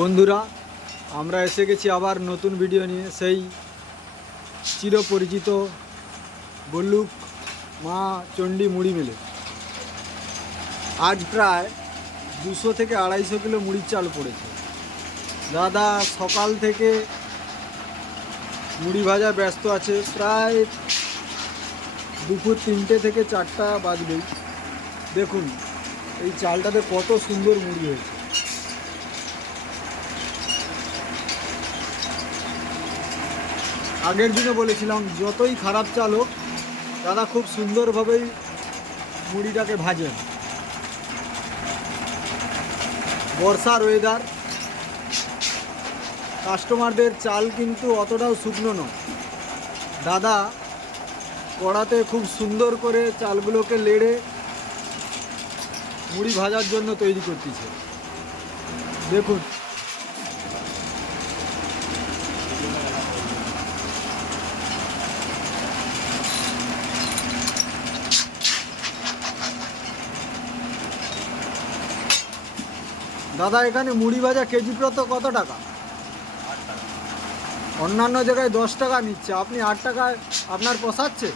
বন্ধুরা, আমরা এসে গেছি আবার নতুন ভিডিও নিয়ে। সেই চিরপরিচিত বল্লুক মা চণ্ডী মুড়ি মিলে আজ প্রায় 200 থেকে 250 কিলো মুড়ির চাল পড়েছে। দাদা সকাল থেকে মুড়ি ভাজা ব্যস্ত আছে, প্রায় দুপুর 3টে থেকে 4টা বাজবেই। দেখুন এই চালটাতে কত সুন্দর মুড়ি হয়েছে। আগের দিনে বলেছিলাম যতই খারাপ চাল হোক দাদা খুব সুন্দরভাবেই মুড়িটাকে ভাজেন। বর্ষার ওয়েদার, কাস্টমারদের চাল কিন্তু অতটাও শুকনো নয়। দাদা কড়াতে খুব সুন্দর করে চালগুলোকে লেড়ে মুড়ি ভাজার জন্য তৈরি করতেছে। দেখুন দাদা এখানে মুড়ি ভাজা কেজি প্রত কত টাকা? অন্যান্য জায়গায় 10 টাকা নিচ্ছে, আপনি 8 টাকায় আপনার পোষাচ্ছে?